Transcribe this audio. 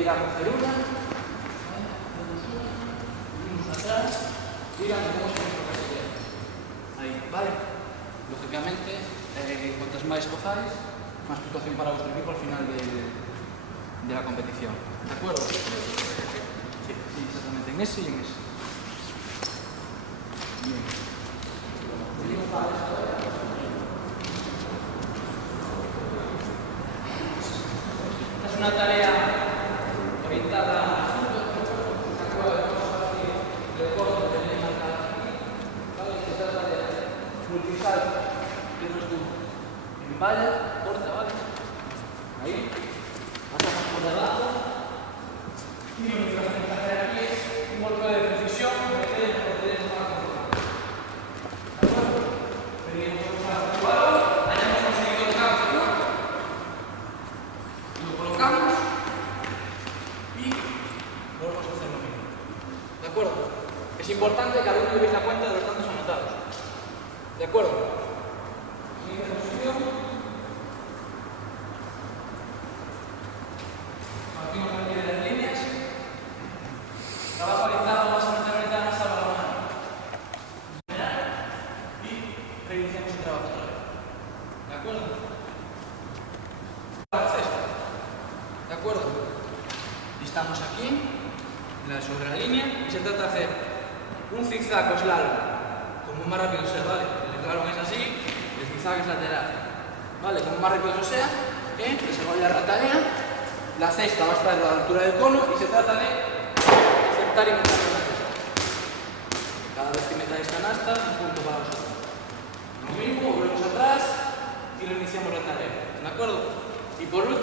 ir a coger una, venimos atrás, y la metemos en nuestro casillero. Ahí, ¿vale? Lógicamente, cuantas más cojáis, más puntuación para vuestro equipo al final de la competición. ¿De acuerdo? Sí, exactamente, en ese y en ese. Bien. Venimos para esto. Esta es una tarea orientada a fútbol, ¿de acuerdo? El corto que tenéis marcado aquí, ¿vale? Se trata de multisalto, que no es tú. En valla, corta, ¿vale? Ahí, pasamos por debajo. Y lo único que tenemos que hacer aquí es un golpe de precisión, meter por derecha para cortar. ¿De acuerdo? Venimos por el balón, hayamos conseguido el cambio, ¿no? Lo colocamos y volvemos a hacer lo mismo. ¿De acuerdo? Es importante que alguno llevéis la cuenta de los tantos anotados. ¿De acuerdo? Siguiente posición. Partimos aquí de las líneas. Trabajo orientado más a nuestra ventana hasta la mano. Y reiniciamos el trabajo otra vez. ¿De acuerdo? ¿De acuerdo? Y estamos aquí, sobre la línea, y se trata de hacer un zigzag o slalom, como más rápido sea, ¿vale? El slalom es así, el zigzag es lateral. ¿Vale? Como más rápido sea, que se vaya a ratanea, la cesta va a estar a la altura del cono y se trata de acertar y meter en la cesta. Cada vez que metáis canasta, un punto para vosotros. Lo mismo, volvemos atrás y reiniciamos la tarea. ¿De acuerdo? Y por último,